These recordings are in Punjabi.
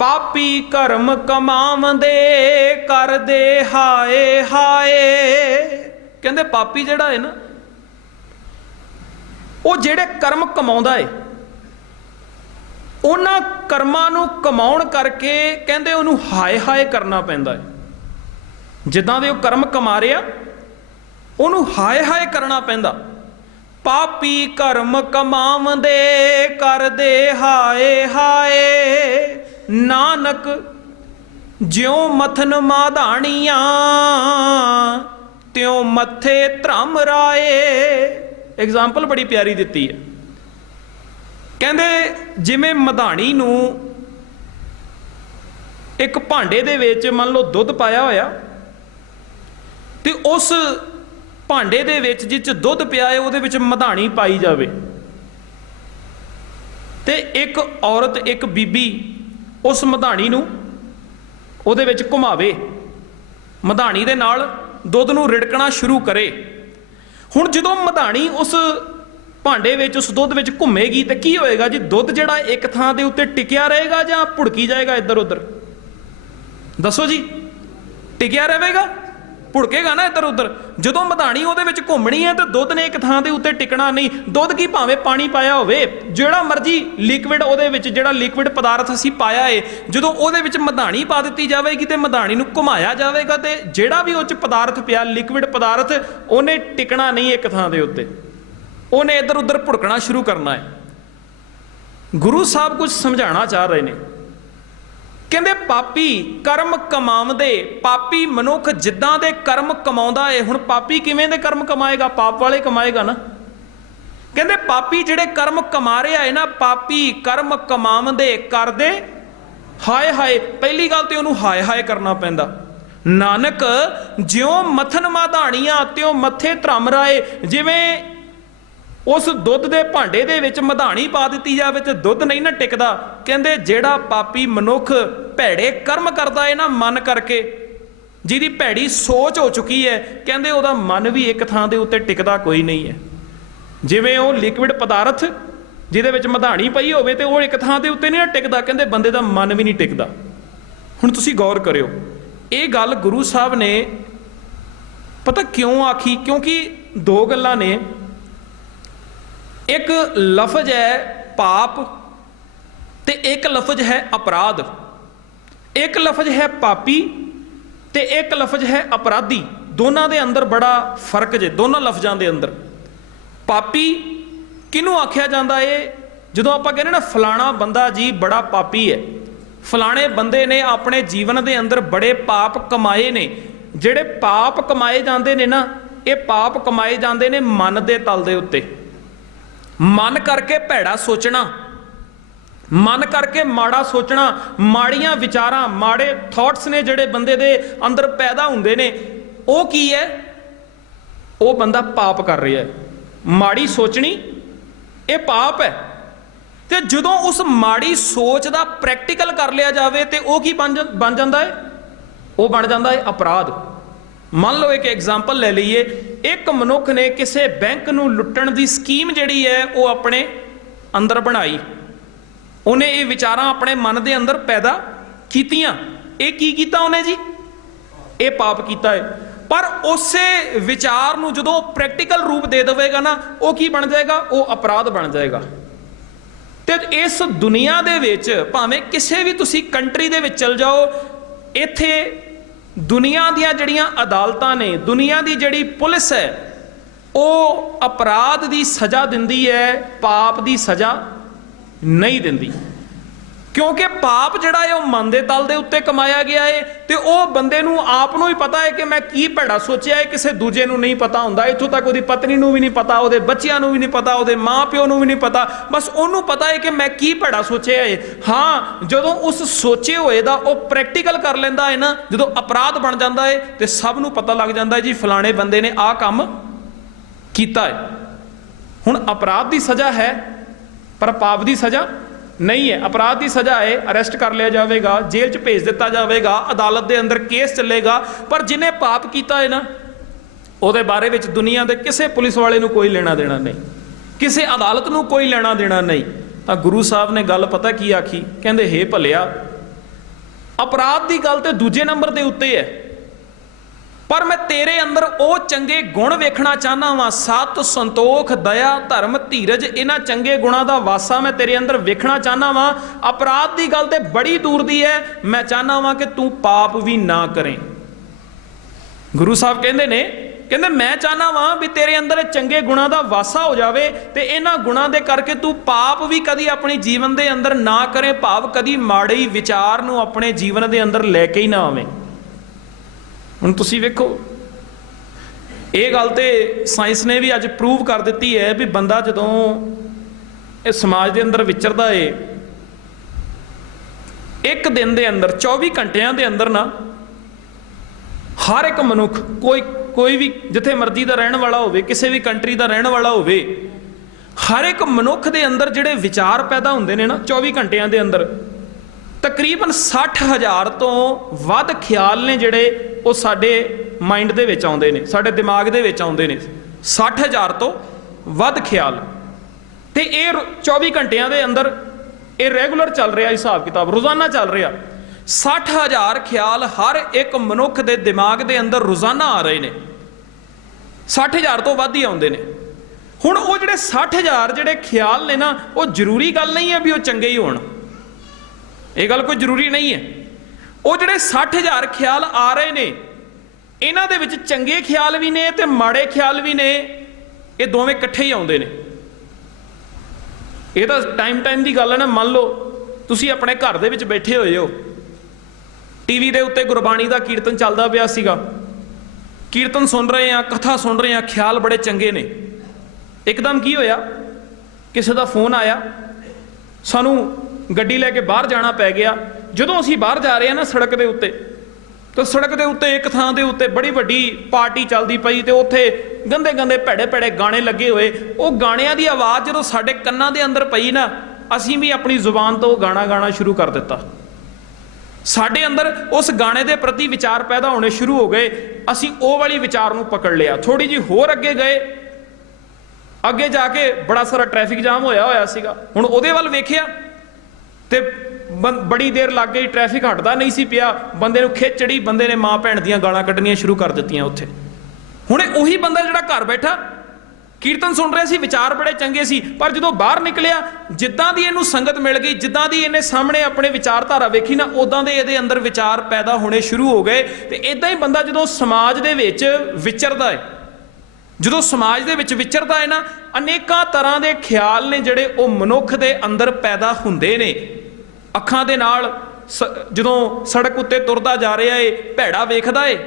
ਪਾਪੀ ਕਰਮ ਕਮਾਵੰਦੇ ਕਰਦੇ ਹਾਏ ਹਾਏ। ਕਹਿੰਦੇ ਪਾਪੀ ਜਿਹੜਾ ਹੈ ਨਾ, ਉਹ ਜਿਹੜੇ ਕਰਮ ਕਮਾਉਂਦਾ ਏ ਉਹਨਾਂ ਕਰਮਾਂ ਨੂੰ ਕਮਾਉਣ ਕਰਕੇ ਕਹਿੰਦੇ ਉਹਨੂੰ ਹਾਏ ਹਾਏ ਕਰਨਾ ਪੈਂਦਾ ਹੈ। ਜਿੱਦਾਂ ਦੇ ਉਹ ਕਰਮ ਕਮਾ ਰਿਹਾ, ਉਹਨੂੰ ਹਾਏ ਹਾਏ ਕਰਨਾ ਪੈਂਦਾ। ਪਾਪੀ ਕਰਮ ਕਮਾਵੰਦੇ ਕਰਦੇ ਹਾਏ ਹਾਏ। ਨਾਨਕ ਜਿਉ ਮਥਨ ਮਾਧਾਣੀਆਂ, ਤਿਉ ਮੱਥੇ ਧਰਮ ਰਾਏ। ਐਗਜ਼ਾਮਪਲ ਬੜੀ ਪਿਆਰੀ ਦਿੱਤੀ ਹੈ। ਕਹਿੰਦੇ ਜਿਵੇਂ ਮਧਾਣੀ ਨੂੰ ਇੱਕ ਭਾਂਡੇ ਦੇ ਵਿੱਚ ਮੰਨ ਲਓ ਦੁੱਧ ਪਾਇਆ ਹੋਇਆ, ਤੇ ਉਸ ਭਾਂਡੇ ਦੇ ਵਿੱਚ ਜਿਸ 'ਚ ਦੁੱਧ ਪਿਆ ਹੈ, ਉਹਦੇ ਵਿੱਚ ਮਧਾਣੀ ਪਾਈ ਜਾਵੇ। ਤੇ ਇੱਕ ਔਰਤ, ਇੱਕ ਬੀਬੀ ਉਸ ਮਧਾਣੀ ਨੂੰ ਉਹਦੇ ਵਿੱਚ ਘੁਮਾਵੇ। ਮਧਾਣੀ ਦੇ ਨਾਲ ਦੁੱਧ ਨੂੰ ਰਿੜਕਣਾ ਸ਼ੁਰੂ ਕਰੇ। ਹੁਣ ਜਦੋਂ ਮਧਾਣੀ ਉਸ ਭਾਂਡੇ ਵਿੱਚ, ਉਸ ਦੁੱਧ ਵਿੱਚ ਘੁੰਮੇਗੀ ਤੇ ਕੀ ਹੋਏਗਾ ਜੀ? ਦੁੱਧ ਜਿਹੜਾ ਇੱਕ ਥਾਂ ਦੇ ਉੱਤੇ ਟਿਕਿਆ ਰਹੇਗਾ ਜਾਂ ਭੁੜਕੀ ਜਾਏਗਾ ਇੱਧਰ ਉੱਧਰ ਦੱਸੋ ਜੀ, ਟਿਕਿਆ ਰਹੇਗਾ? ਭੁੜਕੇਗਾ ਨਾ ਇੱਧਰ ਉੱਧਰ। ਜਦੋਂ ਮਧਾਣੀ ਉਹਦੇ ਵਿੱਚ ਘੁੰਮਣੀ ਹੈ ਤੇ ਦੁੱਧ ਨੇ ਇੱਕ ਥਾਂ ਦੇ ਉੱਤੇ ਟਿਕਣਾ ਨਹੀਂ। ਦੁੱਧ ਕੀ ਭਾਵੇਂ ਪਾਣੀ ਪਾਇਆ ਹੋਵੇ, ਜਿਹੜਾ ਮਰਜ਼ੀ ਲਿਕਵਿਡ ਉਹਦੇ ਵਿੱਚ ਜਿਹੜਾ ਲਿਕਵਿਡ ਪਦਾਰਥ ਅਸੀਂ ਪਾਇਆ ਏ, ਜਦੋਂ ਉਹਦੇ ਵਿੱਚ ਮਧਾਣੀ ਪਾ ਦਿੱਤੀ ਜਾਵੇਗੀ ਤੇ ਮਧਾਣੀ ਨੂੰ ਘੁਮਾਇਆ ਜਾਵੇਗਾ ਤੇ ਜਿਹੜਾ ਵੀ ਉਹ ਚ ਪਦਾਰਥ ਪਿਆ ਲਿਕਵਿਡ ਪਦਾਰਥ, ਉਹਨੇ ਟਿਕਣਾ ਨਹੀਂ ਇੱਕ ਥਾਂ ਦੇ ਉੱਤੇ। ਉਹਨੇ ਇੱਧਰ ਉੱਧਰ ਭੁੜਕਣਾ ਸ਼ੁਰੂ ਕਰਨਾ ਹੈ ਗੁਰੂ ਸਾਹਿਬ ਕੁਝ ਸਮਝਾਉਣਾ ਚਾਹ ਰਹੇ ਨੇ। ਕਹਿੰਦੇ ਪਾਪੀ ਕਰਮ ਕਮਾਉਂਦੇ, ਪਾਪੀ ਮਨੁੱਖ ਜਿੱਦਾਂ ਦੇ ਕਰਮ ਕਮਾਉਂਦਾ ਏ, ਹੁਣ ਪਾਪੀ ਕਿਵੇਂ ਦੇ ਕਰਮ ਕਮਾਏਗਾ? ਪਾਪ ਵਾਲੇ ਕਮਾਏਗਾ ਨਾ। ਕਹਿੰਦੇ ਪਾਪੀ ਜਿਹੜੇ ਕਰਮ ਕਮਾ ਰਿਹਾ ਏ ਨਾ, ਪਾਪੀ ਕਰਮ ਕਮਾਉਂਦੇ, ਕਰਦੇ, ਹਾਏ ਹਾਏ, ਪਹਿਲੀ ਗੱਲ ਤੇ ਉਹਨੂੰ ਹਾਏ ਹਾਏ ਕਰਨਾ ਪੈਂਦਾ। ਨਾਨਕ ਜਿਉ ਮਥਨ ਮਾਧਾਣੀਆਂ, ਤਿਉ ਮੱਥੇ ਧਰਮ ਰਾਏ, ਜਿਵੇਂ ਉਸ ਦੁੱਧ ਦੇ ਭਾਂਡੇ ਦੇ ਵਿੱਚ ਮਧਾਣੀ ਪਾ ਦਿੱਤੀ ਜਾਵੇ ਤੇ ਦੁੱਧ ਨਹੀਂ ਨਾ ਟਿਕਦਾ। ਕਹਿੰਦੇ, ਜਿਹੜਾ ਪਾਪੀ ਮਨੁੱਖ ਭੈੜੇ ਕਰਮ ਕਰਦਾ ਏ ਨਾ ਮਨ ਕਰਕੇ, ਜਿਹਦੀ ਭੈੜੀ ਸੋਚ ਹੋ ਚੁੱਕੀ ਹੈ ਕਹਿੰਦੇ ਉਹਦਾ ਮਨ ਵੀ ਇੱਕ ਥਾਂ ਦੇ ਉੱਤੇ ਟਿਕਦਾ ਕੋਈ ਨਹੀਂ ਹੈ ਜਿਵੇਂ ਉਹ ਲਿਕਵਿਡ ਪਦਾਰਥ, ਜਿਹਦੇ ਵਿੱਚ ਮਧਾਣੀ ਪਈ ਹੋਵੇ ਤੇ ਉਹ ਇੱਕ ਥਾਂ ਦੇ ਉੱਤੇ ਨਹੀਂ ਨਾ ਟਿਕਦਾ, ਕਹਿੰਦੇ ਬੰਦੇ ਦਾ ਮਨ ਵੀ ਨਹੀਂ ਟਿਕਦਾ। ਹੁਣ ਤੁਸੀਂ ਗੌਰ ਕਰਿਓ, ਇਹ ਗੱਲ ਗੁਰੂ ਸਾਹਿਬ ਨੇ ਪਤਾ ਕਿਉਂ ਆਖੀ? ਕਿਉਂਕਿ ਦੋ ਗੱਲਾਂ ਨੇ। ਇੱਕ ਲਫ਼ਜ਼ ਹੈ ਪਾਪ ਤੇ ਇੱਕ ਲਫ਼ਜ਼ ਹੈ ਅਪਰਾਧ। ਇੱਕ ਲਫ਼ਜ਼ ਹੈ ਪਾਪੀ ਤੇ ਇੱਕ ਲਫ਼ਜ਼ ਹੈ ਅਪਰਾਧੀ। ਦੋਨਾਂ ਦੇ ਅੰਦਰ ਬੜਾ ਫ਼ਰਕ ਜੇ, ਦੋਨਾਂ ਲਫ਼ਜ਼ਾਂ ਦੇ ਅੰਦਰ। ਪਾਪੀ ਕਿਹਨੂੰ ਆਖਿਆ ਜਾਂਦਾ ਏ? ਜਦੋਂ ਆਪਾਂ ਕਹਿੰਦੇ ਨਾ, ਫਲਾਣਾ ਬੰਦਾ ਜੀ ਬੜਾ ਪਾਪੀ ਹੈ ਫਲਾਣੇ ਬੰਦੇ ਨੇ ਆਪਣੇ ਜੀਵਨ ਦੇ ਅੰਦਰ ਬੜੇ ਪਾਪ ਕਮਾਏ ਨੇ। ਜਿਹੜੇ ਪਾਪ ਕਮਾਏ ਜਾਂਦੇ ਨੇ ਨਾ, ਇਹ ਪਾਪ ਕਮਾਏ ਜਾਂਦੇ ਨੇ ਮਨ ਦੇ ਤਲ ਦੇ ਉੱਤੇ। ਮਨ ਕਰਕੇ ਭੈੜਾ ਸੋਚਣਾ। ਮਨ ਕਰਕੇ ਮਾੜਾ ਸੋਚਣਾ। ਮਾੜੀਆਂ ਵਿਚਾਰਾਂ, ਮਾੜੇ ਥਾਟਸ ਨੇ ਜਿਹੜੇ ਬੰਦੇ ਦੇ ਅੰਦਰ ਪੈਦਾ ਹੁੰਦੇ ਨੇ। ਉਹ ਕੀ ਹੈ? ਉਹ ਬੰਦਾ ਪਾਪ ਕਰ ਰਿਹਾ ਹੈ। ਮਾੜੀ ਸੋਚਣੀ, ਇਹ ਪਾਪ ਹੈ। ਤੇ ਜਦੋਂ ਉਸ ਮਾੜੀ ਸੋਚ ਦਾ ਪ੍ਰੈਕਟੀਕਲ ਕਰ ਲਿਆ ਜਾਵੇ ਤੇ ਉਹ ਕੀ ਬਣ ਜਾਂ- ਬਣ ਜਾਂਦਾ ਹੈ? ਉਹ ਬਣ ਜਾਂਦਾ ਹੈ ਅਪਰਾਧ। ਮੰਨ ਲਓ ਇੱਕ ਐਗਜ਼ਾਮਪਲ ਲੈ ਲਈਏ, ਇੱਕ ਮਨੁੱਖ ਨੇ ਕਿਸੇ ਬੈਂਕ ਨੂੰ ਲੁੱਟਣ ਦੀ ਸਕੀਮ ਜਿਹੜੀ ਹੈ ਉਹ ਆਪਣੇ ਅੰਦਰ ਬਣਾਈ। ਉਹਨੇ ਇਹ ਵਿਚਾਰਾਂ ਆਪਣੇ ਮਨ ਦੇ ਅੰਦਰ ਪੈਦਾ ਕੀਤੀਆਂ। ਇਹ ਕੀ ਕੀਤਾ ਉਹਨੇ ਜੀ? ਇਹ ਪਾਪ ਕੀਤਾ ਹੈ। ਪਰ ਉਸੇ ਵਿਚਾਰ ਨੂੰ ਜਦੋਂ ਪ੍ਰੈਕਟੀਕਲ ਰੂਪ ਦੇ ਦੇਵੇਗਾ ਨਾ, ਉਹ ਕੀ ਬਣ ਜਾਏਗਾ? ਉਹ ਅਪਰਾਧ ਬਣ ਜਾਏਗਾ। ਤੇ ਇਸ ਦੁਨੀਆ ਦੇ ਵਿੱਚ ਭਾਵੇਂ ਕਿਸੇ ਵੀ ਤੁਸੀਂ ਕੰਟਰੀ ਦੇ ਵਿੱਚ ਚਲ ਜਾਓ, ਇੱਥੇ ਦੁਨੀਆ ਦੀਆਂ ਜਿਹੜੀਆਂ ਅਦਾਲਤਾਂ ਨੇ, ਦੁਨੀਆ ਦੀ ਜਿਹੜੀ ਪੁਲਿਸ ਹੈ, ਉਹ ਅਪਰਾਧ ਦੀ ਸਜ਼ਾ ਦਿੰਦੀ ਹੈ, ਪਾਪ ਦੀ ਸਜ਼ਾ ਨਹੀਂ ਦਿੰਦੀ। ਕਿਉਂਕਿ ਪਾਪ ਜਿਹੜਾ ਹੈ ਉਹ ਮਨ ਦੇ ਤਲ ਦੇ ਉੱਤੇ ਕਮਾਇਆ ਗਿਆ ਹੈ ਤੇ ਉਹ ਬੰਦੇ ਨੂੰ ਆਪ ਨੂੰ ਹੀ ਪਤਾ ਹੈ ਕਿ ਮੈਂ ਕੀ ਭੈੜਾ ਸੋਚਿਆ ਹੈ ਕਿਸੇ ਦੂਜੇ ਨੂੰ ਨਹੀਂ ਪਤਾ ਹੁੰਦਾ। ਇੱਥੋਂ ਤੱਕ ਉਹਦੀ ਪਤਨੀ ਨੂੰ ਵੀ ਨਹੀਂ ਪਤਾ, ਉਹਦੇ ਬੱਚਿਆਂ ਨੂੰ ਵੀ ਨਹੀਂ ਪਤਾ, ਉਹਦੇ ਮਾਪਿਓ ਨੂੰ ਵੀ ਨਹੀਂ ਪਤਾ। ਬਸ ਉਹਨੂੰ ਪਤਾ ਹੈ ਕਿ ਮੈਂ ਕੀ ਭੈੜਾ ਸੋਚਿਆ ਹੈ ਹਾਂ, ਜਦੋਂ ਉਸ ਸੋਚੇ ਹੋਏ ਦਾ ਉਹ ਪ੍ਰੈਕਟੀਕਲ ਕਰ ਲੈਂਦਾ ਹੈ ਨਾ, ਜਦੋਂ ਅਪਰਾਧ ਬਣ ਜਾਂਦਾ ਹੈ ਤੇ ਸਭ ਨੂੰ ਪਤਾ ਲੱਗ ਜਾਂਦਾ ਹੈ ਜੀ ਫਲਾਣੇ ਬੰਦੇ ਨੇ ਆਹ ਕੰਮ ਕੀਤਾ ਹੈ ਹੁਣ ਅਪਰਾਧ ਦੀ ਸਜ਼ਾ ਹੈ, ਪਰ ਪਾਪ ਦੀ ਸਜ਼ਾ ਨਹੀਂ ਹੈ। ਅਪਰਾਧ ਦੀ ਸਜ਼ਾ ਹੈ, ਅਰੈਸਟ ਕਰ ਲਿਆ ਜਾਵੇਗਾ, ਜੇਲ੍ਹ 'ਚ ਭੇਜ ਦਿੱਤਾ ਜਾਵੇਗਾ, ਅਦਾਲਤ ਦੇ ਅੰਦਰ ਕੇਸ ਚੱਲੇਗਾ। ਪਰ ਜਿਹਨੇ ਪਾਪ ਕੀਤਾ ਹੈ ਨਾ, ਉਹਦੇ ਬਾਰੇ ਵਿੱਚ ਦੁਨੀਆ ਦੇ ਕਿਸੇ ਪੁਲਿਸ ਵਾਲੇ ਨੂੰ ਕੋਈ ਲੈਣਾ ਦੇਣਾ ਨਹੀਂ। ਕਿਸੇ ਅਦਾਲਤ ਨੂੰ ਕੋਈ ਲੈਣਾ ਦੇਣਾ ਨਹੀਂ। ਤਾਂ ਗੁਰੂ ਸਾਹਿਬ ਨੇ ਗੱਲ ਪਤਾ ਕੀ ਆਖੀ? ਕਹਿੰਦੇ, ਹੇ ਭਲਿਆ, ਅਪਰਾਧ ਦੀ ਗੱਲ ਤੇ ਦੂਜੇ ਨੰਬਰ ਦੇ ਉੱਤੇ ਹੈ। ਪਰ ਮੈਂ ਤੇਰੇ ਅੰਦਰ ਉਹ ਚੰਗੇ ਗੁਣ ਵੇਖਣਾ ਚਾਹਨਾ ਵਾਂ। ਸਤ ਸੰਤੋਖ, ਦਇਆ, ਧਰਮ, ਧੀਰਜ, ਇਹਨਾਂ ਚੰਗੇ ਗੁਣਾਂ ਦਾ ਵਾਸਾ ਮੈਂ ਤੇਰੇ ਅੰਦਰ ਵੇਖਣਾ ਚਾਹਨਾ ਵਾਂ। ਅਪਰਾਧ ਦੀ ਗੱਲ ਤੇ ਬੜੀ ਦੂਰ ਦੀ ਹੈ ਮੈਂ ਚਾਹਨਾ ਵਾਂ ਕਿ ਤੂੰ ਪਾਪ ਵੀ ਨਾ ਕਰੇ। ਗੁਰੂ ਸਾਹਿਬ ਕਹਿੰਦੇ ਨੇ, ਕਹਿੰਦੇ ਮੈਂ ਚਾਹਨਾ ਵਾਂ ਵੀ ਤੇਰੇ ਅੰਦਰ ਚੰਗੇ ਗੁਣਾਂ ਦਾ ਵਾਸਾ ਹੋ ਜਾਵੇ ਤੇ ਇਹਨਾਂ ਗੁਣਾਂ ਦੇ ਕਰਕੇ ਤੂੰ ਪਾਪ ਵੀ ਕਦੀ ਆਪਣੇ ਜੀਵਨ ਦੇ ਅੰਦਰ ਨਾ ਕਰੇ, ਭਾਵ ਕਦੀ ਮਾੜੇ ਵਿਚਾਰ ਨੂੰ ਆਪਣੇ ਜੀਵਨ ਦੇ ਅੰਦਰ ਲੈ ਕੇ ਹੀ ਨਾ ਆਵੇਂ। ਹੁਣ ਤੁਸੀਂ ਵੇਖੋ, ਇਹ ਗੱਲ ਤੇ ਸਾਇੰਸ ਨੇ ਵੀ ਅੱਜ ਪ੍ਰੂਵ ਕਰ ਦਿੱਤੀ ਹੈ ਵੀ ਬੰਦਾ ਜਦੋਂ ਇਹ ਸਮਾਜ ਦੇ ਅੰਦਰ ਵਿਚਰਦਾ ਏ, ਇੱਕ ਦਿਨ ਦੇ ਅੰਦਰ 24 ਘੰਟਿਆਂ ਦੇ ਅੰਦਰ ਨਾ, ਹਰ ਇੱਕ ਮਨੁੱਖ, ਕੋਈ ਕੋਈ ਵੀ ਜਿੱਥੇ ਮਰਜ਼ੀ ਦਾ ਰਹਿਣ ਵਾਲਾ ਹੋਵੇ, ਕਿਸੇ ਵੀ ਕੰਟਰੀ ਦਾ ਰਹਿਣ ਵਾਲਾ ਹੋਵੇ, ਹਰ ਇੱਕ ਮਨੁੱਖ ਦੇ ਅੰਦਰ ਜਿਹੜੇ ਵਿਚਾਰ ਪੈਦਾ ਹੁੰਦੇ ਨੇ ਨਾ 24 ਘੰਟਿਆਂ ਦੇ ਅੰਦਰ, ਤਕਰੀਬਨ 60000 ਤੋਂ ਵੱਧ ਖਿਆਲ ਨੇ ਜਿਹੜੇ ਉਹ ਸਾਡੇ ਮਾਈਂਡ ਦੇ ਵਿੱਚ ਆਉਂਦੇ ਨੇ, ਸਾਡੇ ਦਿਮਾਗ ਦੇ ਵਿੱਚ ਆਉਂਦੇ ਨੇ। 60000 ਤੋਂ ਵੱਧ ਖਿਆਲ। ਤੇ ਇਹ ਰੋ- 24 ਘੰਟਿਆਂ ਦੇ ਅੰਦਰ ਇਹ ਰੈਗੂਲਰ ਚੱਲ ਰਿਹਾ, ਹਿਸਾਬ ਕਿਤਾਬ, ਰੋਜ਼ਾਨਾ ਚੱਲ ਰਿਹਾ। 60000 ਖਿਆਲ ਹਰ ਇੱਕ ਮਨੁੱਖ ਦੇ ਦਿਮਾਗ ਦੇ ਅੰਦਰ ਰੋਜ਼ਾਨਾ ਆ ਰਹੇ ਨੇ। 60000 ਤੋਂ ਵੱਧ ਹੀ ਆਉਂਦੇ ਨੇ। ਹੁਣ ਉਹ ਜਿਹੜੇ 60000 ਜਿਹੜੇ ਖਿਆਲ ਨੇ ਨਾ, ਉਹ ਜ਼ਰੂਰੀ ਗੱਲ ਨਹੀਂ ਹੈ ਵੀ ਉਹ ਚੰਗੇ ਹੀ ਹੋਣ। ਇਹ ਗੱਲ ਕੋਈ ਜ਼ਰੂਰੀ ਨਹੀਂ ਹੈ। ਉਹ ਜਿਹੜੇ 60000 ਖਿਆਲ ਆ ਰਹੇ ਨੇ, ਇਹਨਾਂ ਦੇ ਵਿੱਚ ਚੰਗੇ ਖਿਆਲ ਵੀ ਨੇ ਤੇ ਮਾੜੇ ਖਿਆਲ ਵੀ ਨੇ, ਇਹ ਦੋਵੇਂ ਇਕੱਠੇ ਹੀ ਆਉਂਦੇ ਨੇ। ਇਹ ਤਾਂ ਟਾਈਮ ਟਾਈਮ ਦੀ ਗੱਲ ਹੈ ਨਾ, ਮੰਨ ਲਓ, ਤੁਸੀਂ ਆਪਣੇ ਘਰ ਦੇ ਵਿੱਚ ਬੈਠੇ ਹੋਏ ਹੋ। ਟੀਵੀ ਦੇ ਉੱਤੇ ਗੁਰਬਾਣੀ ਦਾ ਕੀਰਤਨ ਚੱਲਦਾ ਪਿਆ ਸੀਗਾ। ਕੀਰਤਨ ਸੁਣ ਰਹੇ ਆ ਕਥਾ ਸੁਣ ਰਹੇ ਆ ਖਿਆਲ ਬੜੇ ਚੰਗੇ ਨੇ। ਇੱਕਦਮ ਕੀ ਹੋਇਆ? ਕਿਸੇ ਦਾ ਫੋਨ ਆਇਆ। ਸਾਨੂੰ ਗੱਡੀ ਲੈ ਕੇ ਬਾਹਰ ਜਾਣਾ ਪੈ ਗਿਆ। ਜਦੋਂ ਅਸੀਂ ਬਾਹਰ ਜਾ ਰਹੇ ਆ ਨਾ ਸੜਕ ਦੇ ਉੱਤੇ, ਤਾਂ ਸੜਕ ਦੇ ਉੱਤੇ ਇੱਕ ਥਾਂ ਦੇ ਉੱਤੇ ਬੜੀ ਵੱਡੀ ਪਾਰਟੀ ਚੱਲਦੀ ਪਈ ਤੇ ਉੱਥੇ ਗੰਦੇ ਗੰਦੇ ਭੈੜੇ ਭੈੜੇ ਗਾਣੇ ਲੱਗੇ ਹੋਏ। ਉਹ ਗਾਣਿਆਂ ਦੀ ਆਵਾਜ਼ ਜਦੋਂ ਸਾਡੇ ਕੰਨਾਂ ਦੇ ਅੰਦਰ ਪਈ ਨਾ, ਅਸੀਂ ਵੀ ਆਪਣੀ ਜ਼ੁਬਾਨ ਤੋਂ ਉਹ ਗਾਣਾ ਗਾਣਾ ਸ਼ੁਰੂ ਕਰ ਦਿੱਤਾ। ਸਾਡੇ ਅੰਦਰ ਉਸ ਗਾਣੇ ਦੇ ਪ੍ਰਤੀ ਵਿਚਾਰ ਪੈਦਾ ਹੋਣੇ ਸ਼ੁਰੂ ਹੋ ਗਏ। ਅਸੀਂ ਉਹ ਵਾਲੀ ਵਿਚਾਰ ਨੂੰ ਪਕੜ ਲਿਆ। ਥੋੜੀ ਜੀ ਹੋਰ ਅੱਗੇ ਗਏ। ਅੱਗੇ ਜਾ ਕੇ ਬੜਾ ਸਾਰਾ ਟ੍ਰੈਫਿਕ ਜਾਮ ਹੋਇਆ ਹੋਇਆ ਸੀਗਾ। ਹੁਣ ਉਹਦੇ ਵੱਲ ਵੇਖਿਆ ਤੇ ਬੜੀ ਦੇਰ ਲੱਗ ਗਈ ਟ੍ਰੈਫਿਕ ਹਟਦਾ ਨਹੀਂ ਸੀ ਪਿਆ। ਬੰਦੇ ਨੂੰ ਖਿੱਚ ਬੰਦੇ ਨੇ ਮਾਂ ਭੈਣ ਦੀਆਂ ਗਾਲਾਂ ਕੱਢਣੀਆਂ ਸ਼ੁਰੂ ਕਰ ਦਿੱਤੀਆਂ ਉੱਥੇ। ਹੁਣ ਉਹੀ ਬੰਦਾ ਜਿਹੜਾ ਘਰ ਬੈਠਾ, ਕੀਰਤਨ ਸੁਣ ਰਿਹਾ ਸੀ, ਵਿਚਾਰ ਬੜੇ ਚੰਗੇ ਸੀ, ਪਰ ਜਦੋਂ ਬਾਹਰ ਨਿਕਲਿਆ, ਜਿੱਦਾਂ ਦੀ ਇਹਨੂੰ ਸੰਗਤ ਮਿਲ ਗਈ, ਜਿੱਦਾਂ ਦੀ ਇਹਨੇ ਸਾਹਮਣੇ ਆਪਣੇ ਵਿਚਾਰਧਾਰਾ ਵੇਖੀ ਨਾ ਉਦਾਂ ਦੇ ਇਹਦੇ ਅੰਦਰ ਵਿਚਾਰ ਪੈਦਾ ਹੋਣੇ ਸ਼ੁਰੂ ਹੋ ਗਏ। ਤੇ ਇਦਾਂ ਹੀ ਬੰਦਾ ਜਦੋਂ ਸਮਾਜ ਦੇ ਵਿੱਚ ਵਿਚਰਦਾ ਹੈ, ਜਦੋਂ ਸਮਾਜ ਦੇ ਵਿੱਚ ਵਿਚਰਦਾ ਹੈ ਨਾ, ਅਨੇਕਾਂ ਤਰ੍ਹਾਂ ਦੇ ਖਿਆਲ ਨੇ ਜਿਹੜੇ ਉਹ ਮਨੁੱਖ ਦੇ ਅੰਦਰ ਪੈਦਾ ਹੁੰਦੇ ਨੇ। ਅੱਖਾਂ ਦੇ ਨਾਲ ਸ- ਜਦੋਂ ਸੜਕ ਉੱਤੇ ਤੁਰਦਾ ਜਾ ਰਿਹਾ ਏ, ਭੈੜਾ ਵੇਖਦਾ ਏ,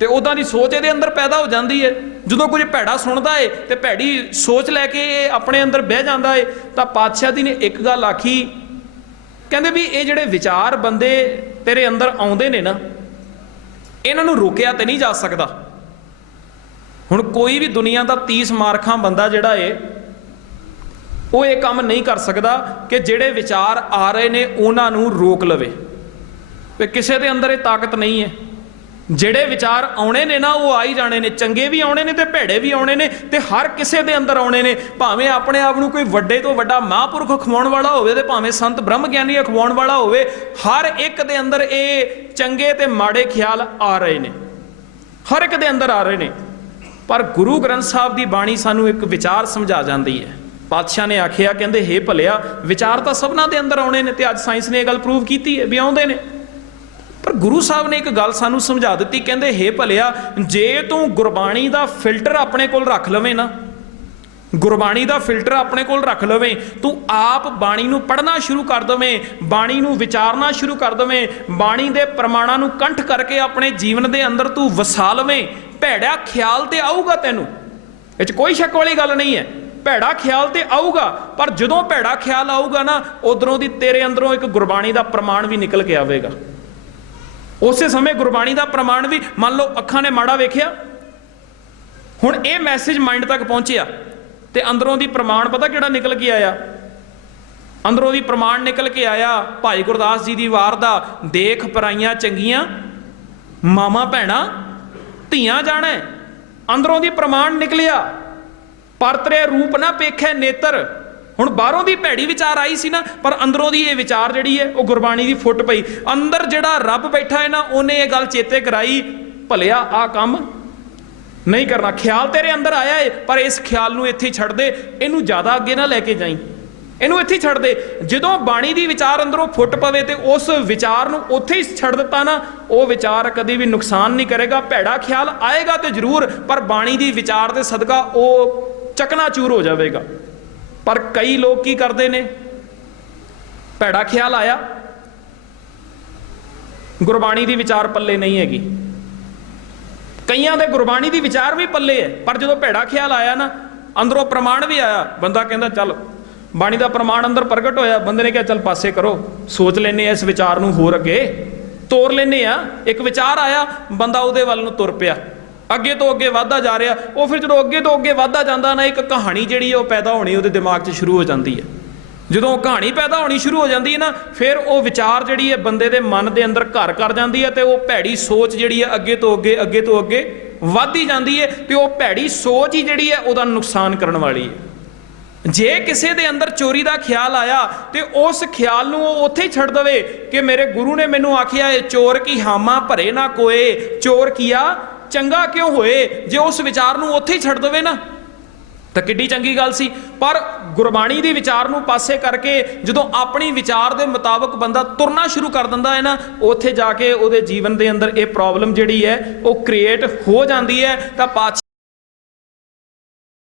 ਤੇ ਉਦਾਂ ਦੀ ਸੋਚ ਇਹਦੇ ਅੰਦਰ ਪੈਦਾ ਹੋ ਜਾਂਦੀ ਏ। ਜਦੋਂ ਕੁਝ ਭੈੜਾ ਸੁਣਦਾ ਏ ਤੇ ਭੈੜੀ ਸੋਚ ਲੈ ਕੇ ਇਹ ਆਪਣੇ ਅੰਦਰ ਬਹਿ ਜਾਂਦਾ ਏ, ਤਾਂ ਪਾਤਸ਼ਾਹ ਜੀ ਨੇ ਇੱਕ ਗੱਲ ਆਖੀ, ਕਹਿੰਦੇ ਵੀ ਇਹ ਜਿਹੜੇ ਵਿਚਾਰ ਬੰਦੇ ਤੇਰੇ ਅੰਦਰ ਆਉਂਦੇ ਨੇ ਨਾ, ਇਹਨਾਂ ਨੂੰ ਰੋਕਿਆ ਤੇ ਨਹੀਂ ਜਾ ਸਕਦਾ। ਹੁਣ ਕੋਈ ਵੀ ਦੁਨੀਆ ਦਾ 30 ਮਾਰਖਾਂ ਬੰਦਾ ਜਿਹੜਾ ਏ ਉਹ ਇਹ ਕੰਮ ਨਹੀਂ ਕਰ ਸਕਦਾ ਕਿ ਜਿਹੜੇ ਵਿਚਾਰ ਆ ਰਹੇ ਨੇ ਉਹਨਾਂ ਨੂੰ ਰੋਕ ਲਵੇ। ਤੇ ਕਿਸੇ ਦੇ ਅੰਦਰ ਇਹ ਤਾਕਤ ਨਹੀਂ ਹੈ। ਜਿਹੜੇ ਵਿਚਾਰ ਆਉਣੇ ਨੇ ਨਾ, ਉਹ ਆ ਹੀ ਜਾਣੇ ਨੇ। ਚੰਗੇ ਵੀ ਆਉਣੇ ਨੇ ਤੇ ਭੈੜੇ ਵੀ ਆਉਣੇ ਨੇ ਤੇ ਹਰ ਕਿਸੇ ਦੇ ਅੰਦਰ ਆਉਣੇ ਨੇ। ਭਾਵੇਂ ਆਪਣੇ ਆਪ ਨੂੰ ਕੋਈ ਵੱਡੇ ਤੋਂ ਵੱਡਾ ਮਹਾਂਪੁਰਖ ਖਵਾਉਣ ਵਾਲਾ ਹੋਵੇ ਤੇ ਭਾਵੇਂ ਸੰਤ ਬ੍ਰਹਮ ਗਿਆਨੀ ਖਵਾਉਣ ਵਾਲਾ ਹੋਵੇ, ਹਰ ਇੱਕ ਦੇ ਅੰਦਰ ਇਹ ਚੰਗੇ ਤੇ ਮਾੜੇ ਖਿਆਲ ਆ ਰਹੇ ਨੇ। ਹਰ ਇੱਕ ਦੇ ਅੰਦਰ ਆ ਰਹੇ ਨੇ। ਪਰ ਗੁਰੂ ਗ੍ਰੰਥ ਸਾਹਿਬ ਦੀ ਬਾਣੀ ਸਾਨੂੰ ਇੱਕ ਵਿਚਾਰ ਸਮਝਾ ਜਾਂਦੀ ਹੈ। ਪਾਤਸ਼ਾਹ ਨੇ ਆਖਿਆ, ਕਹਿੰਦੇ, ਹੇ ਭਲਿਆ, ਵਿਚਾਰ ਤਾਂ ਸਭਨਾਂ ਦੇ ਅੰਦਰ ਆਉਣੇ ਨੇ ਤੇ ਅੱਜ ਸਾਇੰਸ ਨੇ ਇਹ ਗੱਲ ਪ੍ਰੂਵ ਕੀਤੀ ਹੈ ਵੀ ਆਉਂਦੇ ਨੇ। ਪਰ ਗੁਰੂ ਸਾਹਿਬ ਨੇ ਇੱਕ ਗੱਲ ਸਾਨੂੰ ਸਮਝਾ ਦਿੱਤੀ, ਕਹਿੰਦੇ, ਹੇ ਭਲਿਆ, ਜੇ ਤੂੰ ਗੁਰਬਾਣੀ ਦਾ ਫਿਲਟਰ ਆਪਣੇ ਕੋਲ ਰੱਖ ਲਵੇਂ ਨਾ, ਗੁਰਬਾਣੀ ਦਾ ਫਿਲਟਰ ਆਪਣੇ ਕੋਲ ਰੱਖ ਲਵੇਂ, ਤੂੰ ਆਪ ਬਾਣੀ ਨੂੰ ਪੜ੍ਹਨਾ ਸ਼ੁਰੂ ਕਰ ਦਵੇਂ, ਬਾਣੀ ਨੂੰ ਵਿਚਾਰਨਾ ਸ਼ੁਰੂ ਕਰ ਦਵੇਂ, ਬਾਣੀ ਦੇ ਪ੍ਰਮਾਣਾਂ ਨੂੰ ਕੰਠ ਕਰਕੇ ਆਪਣੇ ਜੀਵਨ ਦੇ ਅੰਦਰ ਤੂੰ ਵਸਾ ਲਵੇਂ, ਭੈੜਾ ਖਿਆਲ ਤੇ ਆਊਗਾ ਤੈਨੂੰ। ਇਹ 'ਚ ਕੋਈ ਸ਼ੱਕ ਵਾਲੀ ਗੱਲ ਨਹੀਂ ਹੈ। ਭੈੜਾ ਖਿਆਲ ਤੇ ਆਊਗਾ, ਪਰ ਜਦੋਂ ਭੈੜਾ ਖਿਆਲ ਆਊਗਾ ਨਾ, ਉਧਰੋਂ ਦੀ ਤੇਰੇ ਅੰਦਰੋਂ ਇੱਕ ਗੁਰਬਾਣੀ ਦਾ ਪ੍ਰਮਾਣ ਵੀ ਨਿਕਲ ਕੇ ਆਵੇਗਾ। ਉਸੇ ਸਮੇਂ ਗੁਰਬਾਣੀ ਦਾ ਪ੍ਰਮਾਣ ਵੀ, ਮੰਨ ਲਓ ਅੱਖਾਂ ਨੇ ਮਾੜਾ ਵੇਖਿਆ, ਹੁਣ ਇਹ ਮੈਸੇਜ ਮਾਈਂਡ ਤੱਕ ਪਹੁੰਚਿਆ, ਤੇ ਅੰਦਰੋਂ ਦੀ ਪ੍ਰਮਾਣ ਪਤਾ ਕਿਹੜਾ ਨਿਕਲ ਕੇ ਆਇਆ? ਅੰਦਰੋਂ ਦੀ ਪ੍ਰਮਾਣ ਨਿਕਲ ਕੇ ਆਇਆ, ਭਾਈ ਗੁਰਦਾਸ ਜੀ ਦੀ ਵਾਰ ਦਾ, ਦੇਖ ਪਰਾਈਆਂ ਚੰਗੀਆਂ ਮਾਮਾ ਭੈਣਾ, ਧੀਆਂ ਜਾਣੈ, ਅੰਦਰੋਂ ਦੀ ਪ੍ਰਮਾਣ ਨਿਕਲਿਆ। ਪਰਤਰੇ ਰੂਪ ਨਾ ਪੇਖੇ ਨੇਤਰ। ਹੁਣ ਬਾਹਰੋਂ ਦੀ ਭੈੜੀ ਵਿਚਾਰ ਆਈ ਸੀ ਨਾ, ਪਰ ਅੰਦਰੋਂ ਦੀ ਇਹ ਵਿਚਾਰ ਜਿਹੜੀ ਹੈ, ਉਹ ਗੁਰਬਾਣੀ ਦੀ ਫੁੱਟ ਪਈ। ਅੰਦਰ ਜਿਹੜਾ ਰੱਬ ਬੈਠਾ ਹੈ ਨਾ, ਉਹਨੇ ਇਹ ਗੱਲ ਚੇਤੇ ਕਰਾਈ, ਭਲਿਆ ਆ ਕੰਮ ਨਹੀਂ ਕਰਨਾ। ਖਿਆਲ ਤੇਰੇ ਅੰਦਰ ਆਇਆ ਏ, ਪਰ ਇਸ ਖਿਆਲ ਨੂੰ ਇੱਥੇ ਛੱਡ ਦੇ। ਇਹਨੂੰ ਜ਼ਿਆਦਾ ਅੱਗੇ ਨਾ ਲੈ ਕੇ ਜਾਈਂ। ਇਹਨੂੰ ਇੱਥੇ ਛੱਡ ਦੇ। ਜਦੋਂ ਬਾਣੀ ਦੀ ਵਿਚਾਰ ਅੰਦਰੋਂ ਫੁੱਟ ਪਵੇ ਤੇ ਉਸ ਵਿਚਾਰ ਨੂੰ ਉੱਥੇ ਹੀ ਛੱਡ ਦਿੱਤਾ ਨਾ, ਉਹ ਵਿਚਾਰ ਕਦੇ ਵੀ ਨੁਕਸਾਨ ਨਹੀਂ ਕਰੇਗਾ। ਭੈੜਾ ਖਿਆਲ ਆਏਗਾ ਤੇ ਜ਼ਰੂਰ, ਪਰ ਬਾਣੀ ਦੀ ਵਿਚਾਰ ਦੇ ਸਦਕਾ ਉਹ ਚਕਨਾਚੂਰ ਹੋ ਜਾਵੇਗਾ। ਪਰ ਕਈ ਲੋਕ ਕੀ ਕਰਦੇ ਨੇ? ਭੈੜਾ ਖਿਆਲ ਆਇਆ। ਗੁਰਬਾਣੀ ਦੀ ਵਿਚਾਰ ਪੱਲੇ ਨਹੀਂ ਹੈਗੀ। ਕਈਆਂ ਦੇ ਗੁਰਬਾਣੀ ਦੀ ਵਿਚਾਰ ਵੀ ਪੱਲੇ ਹੈ, ਪਰ ਜਦੋਂ ਭੈੜਾ ਖਿਆਲ ਆਇਆ ਨਾ, ਅੰਦਰੋਂ ਪ੍ਰਮਾਣ ਵੀ ਆਇਆ। ਬੰਦਾ ਕਹਿੰਦਾ, ਚੱਲ, ਬਾਣੀ ਦਾ ਪ੍ਰਮਾਣ ਅੰਦਰ ਪ੍ਰਗਟ ਹੋਇਆ। ਬੰਦੇ ਨੇ ਕਿਹਾ, ਚੱਲ, ਪਾਸੇ ਕਰੋ। ਸੋਚ ਲੈਨੇ ਆ ਇਸ ਵਿਚਾਰ ਨੂੰ ਹੋਰ ਅੱਗੇ। ਤੋਰ ਲੈਨੇ ਆ ਇੱਕ ਵਿਚਾਰ ਆਇਆ, ਬੰਦਾ ਉਹਦੇ ਵੱਲ ਨੂੰ ਤੁਰ ਪਿਆ। ਅੱਗੇ ਤੋਂ ਅੱਗੇ ਵਧਦਾ ਜਾ ਰਿਹਾ, ਉਹ ਫਿਰ ਜਦੋਂ ਅੱਗੇ ਤੋਂ ਅੱਗੇ ਵਧਦਾ ਜਾਂਦਾ ਨਾ, ਇੱਕ ਕਹਾਣੀ ਜਿਹੜੀ ਉਹ ਪੈਦਾ ਹੋਣੀ ਉਹਦੇ ਦਿਮਾਗ 'ਚ ਸ਼ੁਰੂ ਹੋ ਜਾਂਦੀ ਹੈ। ਜਦੋਂ ਕਹਾਣੀ ਪੈਦਾ ਹੋਣੀ ਸ਼ੁਰੂ ਹੋ ਜਾਂਦੀ ਹੈ ਨਾ, ਫਿਰ ਉਹ ਵਿਚਾਰ ਜਿਹੜੀ ਹੈ ਬੰਦੇ ਦੇ ਮਨ ਦੇ ਅੰਦਰ ਘਰ ਕਰ ਜਾਂਦੀ ਹੈ ਤੇ ਉਹ ਭੈੜੀ ਸੋਚ ਜਿਹੜੀ ਹੈ ਅੱਗੇ ਤੋਂ ਅੱਗੇ ਅੱਗੇ ਤੋਂ ਅੱਗੇ ਵੱਧਦੀ ਜਾਂਦੀ ਹੈ ਤੇ ਉਹ ਭੈੜੀ ਸੋਚ ਹੀ ਜਿਹੜੀ ਹੈ ਉਹਦਾ ਨੁਕਸਾਨ ਕਰਨ ਵਾਲੀ ਹੈ। ਜੇ ਕਿਸੇ ਦੇ ਅੰਦਰ ਚੋਰੀ ਦਾ ਖਿਆਲ ਆਇਆ ਤੇ ਉਸ ਖਿਆਲ ਨੂੰ ਉਹ ਉੱਥੇ ਹੀ ਛੱਡ ਦਵੇ ਕਿ ਮੇਰੇ ਗੁਰੂ ਨੇ ਮੈਨੂੰ ਆਖਿਆ, ਇਹ ਚੋਰ ਕੀ ਹਾਮਾ ਭਰੇ ਨਾ ਕੋਏ, ਚੋਰ ਕੀਆ ਚੰਗਾ ਕਿਉਂ ਹੋਏ? ਜੇ ਉਸ ਵਿਚਾਰ ਨੂੰ ਉੱਥੇ ਹੀ ਛੱਡ ਦੇਵੇ ਨਾ, ਤਾਂ ਕਿੱਡੀ ਚੰਗੀ ਗੱਲ ਸੀ। ਪਰ ਗੁਰਬਾਣੀ ਦੀ ਵਿਚਾਰ ਨੂੰ ਪਾਸੇ ਕਰਕੇ ਜਦੋਂ ਆਪਣੀ ਵਿਚਾਰ ਦੇ ਮੁਤਾਬਕ ਬੰਦਾ ਤੁਰਨਾ ਸ਼ੁਰੂ ਕਰ ਦਿੰਦਾ ਹੈ ਨਾ, ਉੱਥੇ ਜਾ ਕੇ ਉਹਦੇ ਜੀਵਨ ਦੇ ਅੰਦਰ ਇਹ ਪ੍ਰੋਬਲਮ ਜਿਹੜੀ ਹੈ, ਉਹ ਕ੍ਰੀਏਟ ਹੋ ਜਾਂਦੀ ਹੈ, ਤਾਂ ਪਾਤਸ਼ਾਹ